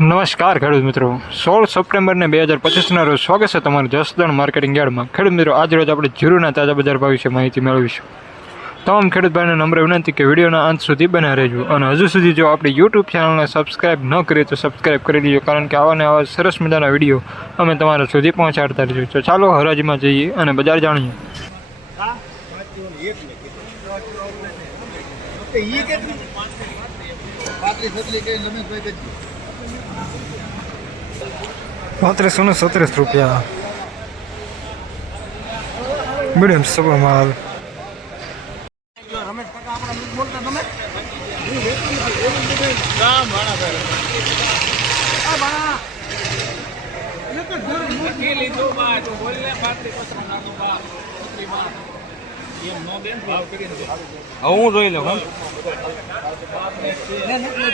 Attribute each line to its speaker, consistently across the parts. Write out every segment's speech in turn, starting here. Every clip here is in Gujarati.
Speaker 1: નમસ્કાર ખેડૂત મિત્રો સોળ સપ્ટેમ્બરને બે હજાર પચીસના રોજ સ્વાગત છે તમારું જસદણ માર્કેટિંગ યાર્ડમાં ખેડૂત મિત્રો આજ રોજ આપણે જીરુના તાજા બજાર ભાવ વિશે માહિતી મેળવીશું તમામ ખેડૂત ભાઈને નમ્ર વિનંતી કે વિડીયોના અંત સુધી બના રહેજો અને હજુ સુધી જો આપણી યુટ્યુબ ચેનલને સબસ્ક્રાઈબ ન કરીએ તો સબસ્ક્રાઈબ કરી લેજો કારણ કે આવાને આવા સરસ મજાના વિડીયો અમે તમારા સુધી પહોંચાડતા રહીશું તો ચાલો હરાજીમાં જઈએ અને બજાર જાણીએ
Speaker 2: પાંત્રીસ
Speaker 1: સતલી સત્રીસ રૂપિયા મીડિયમ સભામાં
Speaker 2: રમેશ કાકા આપણે બોલતા તમે લીધું બા બોલે
Speaker 1: પાંત્રીસ
Speaker 3: ये नौ देन भाव करी न तो अब हूं જોઈ લે હું ને ને ને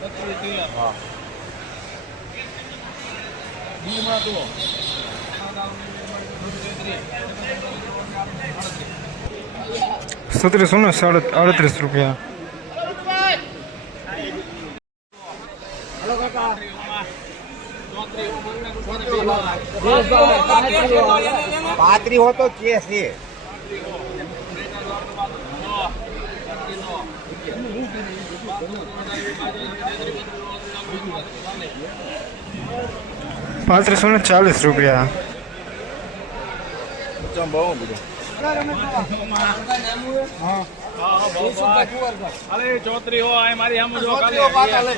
Speaker 3: બેટરી થી લા હા बीमा દો આ નામ મેં મેડમ ગુરુ દેવી સદરે સુનો 38 રૂપિયા हेलो કાકા નોત્રી હું મને
Speaker 4: કુછ નહી ભાવ 33 હો તો કે છે
Speaker 3: પાંત્રીસો
Speaker 1: ને ચાલીસ રૂપિયા
Speaker 3: ચોત્રી હોય મારી હમ જો ભાળી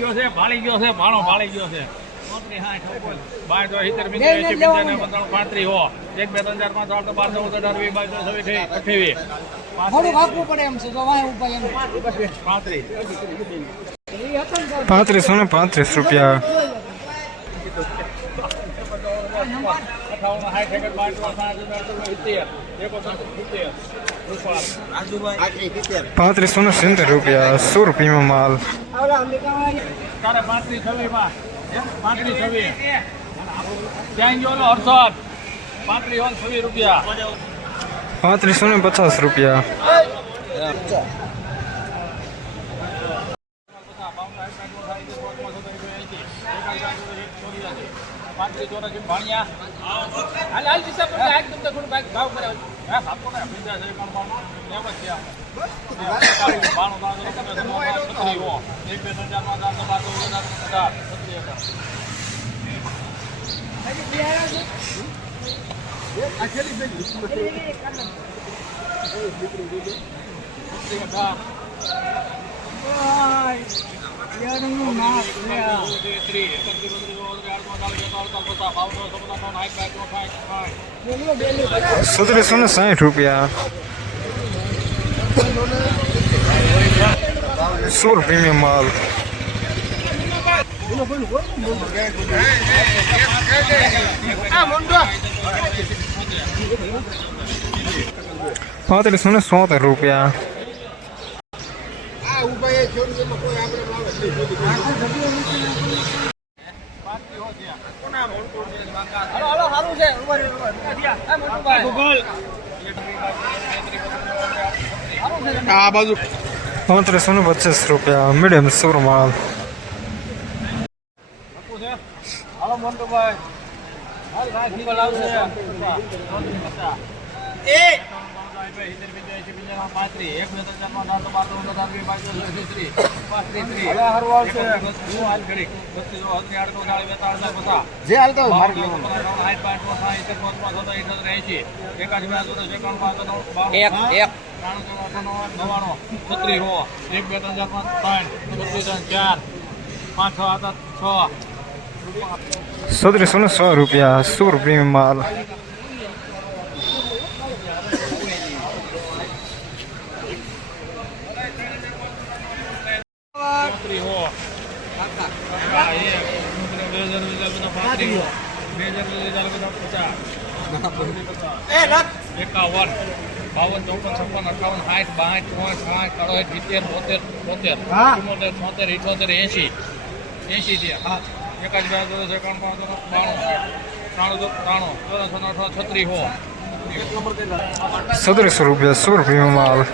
Speaker 3: ગયો છે ભાળી
Speaker 2: ગયો છે
Speaker 1: ભાણો ભાળી ગયો છે रूपया पत्र सौ
Speaker 3: रुपया सौ रुपये में माल પાંત્રીસ છવ્વીસ ત્યાંજો અડસઠ પાંત્રીસ ઓન છવ્વીસ રૂપિયા
Speaker 1: પાંત્રીસો ને પચાસ રૂપિયા
Speaker 3: પાંત્રીસ ચોરસ ભાણિયા હાલ હાલ દિશા પર આજ તમને થોડું કાંઈક ભાવ કરે હા ભાવ કરે બીજા છે કામ પાડો એમ જ છે બાણું બાણું એક બે ત્રણ ચાર પાંચ આઠ બાર ચૌદ હજાર
Speaker 1: સત્રીસો ને સાઠ રૂપિયા સુર પ્રીમિયમ માલ पैंतालीस में सौते तो
Speaker 3: रुपया हाँ, बाजू पैंतालीस रुपया मीडियम
Speaker 2: माल જે હાલતા માર્ગ
Speaker 3: એક એક નવાણું છત્રીસ એક બે ત્રણ ચાર પાંચ ત્રણ ચાર પાંચ છ આઠ છ
Speaker 1: સત્રીસો ને સો રૂપિયા સો રૂપિયામાં માલ
Speaker 3: એકાવન બાવન ચોપન છપ્પન અઠાવન સાઠ બાઠ ચોસઠ સાઠ અડસઠ સિત્તેર બોતેર બોતેર ચુમ્મોતેર છોતેર ઇઠોતેર એસી એસી એકાદ બે હજાર એકાવન પાંચ હજાર બાણું ત્રાણું ત્રાણું ચોરસો ને છત્રી છત્રીસો
Speaker 1: સત્રીસો રૂપિયા સો રૂપિયામાં આવે